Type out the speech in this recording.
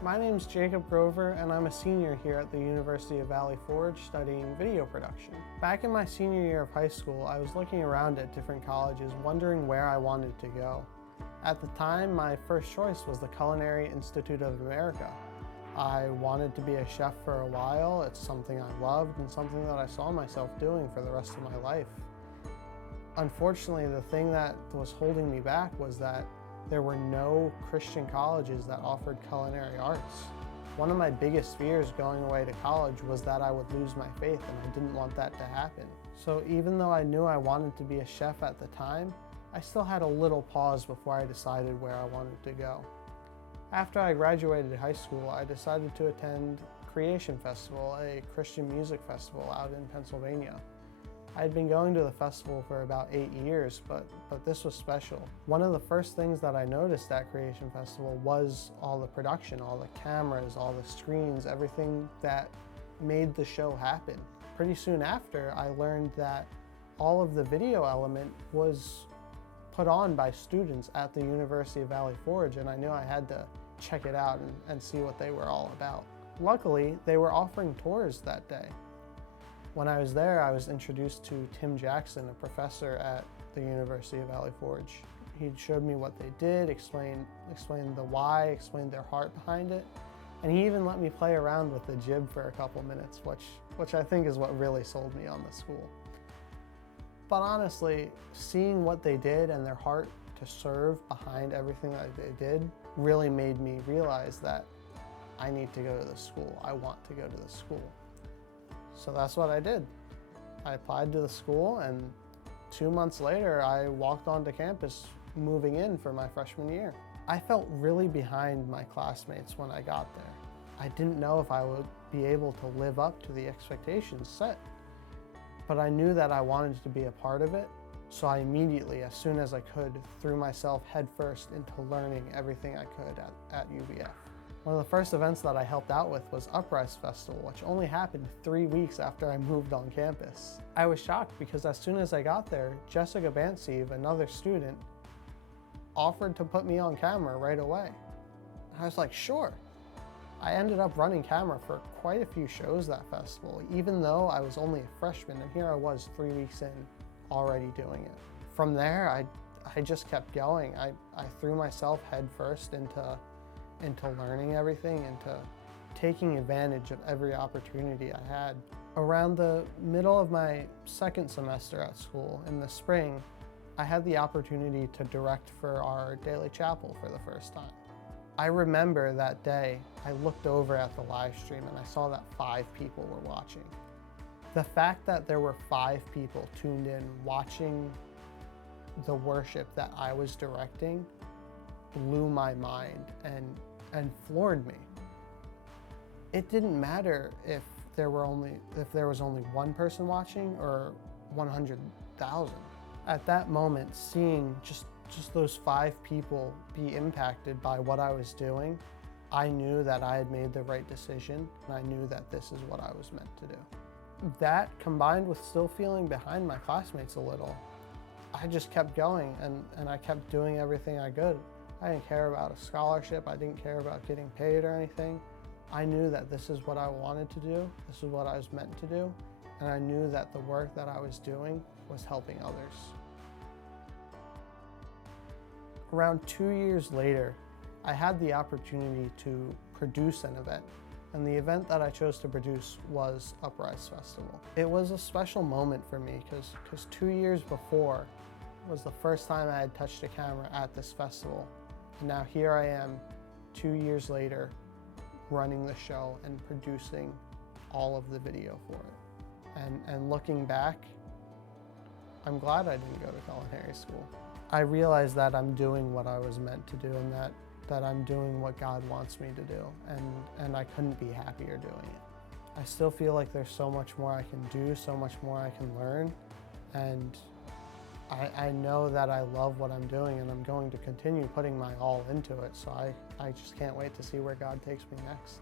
My name's Jacob Grover, and I'm a senior here at the University of Valley Forge studying video production. Back in my senior year of high school, I was looking around at different colleges, wondering where I wanted to go. At the time, my first choice was the Culinary Institute of America. I wanted to be a chef for a while. It's something I loved and something that I saw myself doing for the rest of my life. Unfortunately, the thing that was holding me back was that there were no Christian colleges that offered culinary arts. One of my biggest fears going away to college was that I would lose my faith, and I didn't want that to happen. So even though I knew I wanted to be a chef at the time, I still had a little pause before I decided where I wanted to go. After I graduated high school, I decided to attend Creation Festival, a Christian music festival out in Pennsylvania. I had been going to the festival for about 8 years, but this was special. One of the first things that I noticed at Creation Festival was all the production, all the cameras, all the screens, everything that made the show happen. Pretty soon after, I learned that all of the video element was put on by students at the University of Valley Forge, and I knew I had to check it out and see what they were all about. Luckily, they were offering tours that day. When I was there, I was introduced to Tim Jackson, a professor at the University of Valley Forge. He showed me what they did, explained the why, explained their heart behind it, and he even let me play around with the jib for a couple minutes, which I think is what really sold me on the school. But honestly, seeing what they did and their heart to serve behind everything that they did really made me realize that I need to go to this school. I want to go to this school. So that's what I did. I applied to the school, and 2 months later, I walked onto campus moving in for my freshman year. I felt really behind my classmates when I got there. I didn't know if I would be able to live up to the expectations set, but I knew that I wanted to be a part of it, so I immediately, as soon as I could, threw myself headfirst into learning everything I could at UVF. One of the first events that I helped out with was Uprise Festival, which only happened 3 weeks after I moved on campus. I was shocked because as soon as I got there, Jessica Bansieve, another student, offered to put me on camera right away. I was like, sure. I ended up running camera for quite a few shows that festival, even though I was only a freshman, and here I was 3 weeks in, already doing it. From there, I just kept going. I threw myself headfirst into learning everything, into taking advantage of every opportunity I had. Around the middle of my second semester at school, in the spring, I had the opportunity to direct for our daily chapel for the first time. I remember that day, I looked over at the live stream and I saw that 5 people were watching. The fact that there were 5 people tuned in watching the worship that I was directing blew my mind and floored me. It didn't matter if there was only 1 person watching or 100,000. At that moment, seeing just those 5 people be impacted by what I was doing, I knew that I had made the right decision, and I knew that this is what I was meant to do. That, combined with still feeling behind my classmates a little, I just kept going and I kept doing everything I could. I didn't care about a scholarship, I didn't care about getting paid or anything. I knew that this is what I wanted to do, this is what I was meant to do, and I knew that the work that I was doing was helping others. Around 2 years later, I had the opportunity to produce an event, and the event that I chose to produce was Uprise Festival. It was a special moment for me because 2 years before was the first time I had touched a camera at this festival. And now here I am, 2 years later, running the show and producing all of the video for it. And looking back, I'm glad I didn't go to culinary school. I realized that I'm doing what I was meant to do, and that I'm doing what God wants me to do, and I couldn't be happier doing it. I still feel like there's so much more I can do, so much more I can learn, and I know that I love what I'm doing, and I'm going to continue putting my all into it, so I just can't wait to see where God takes me next.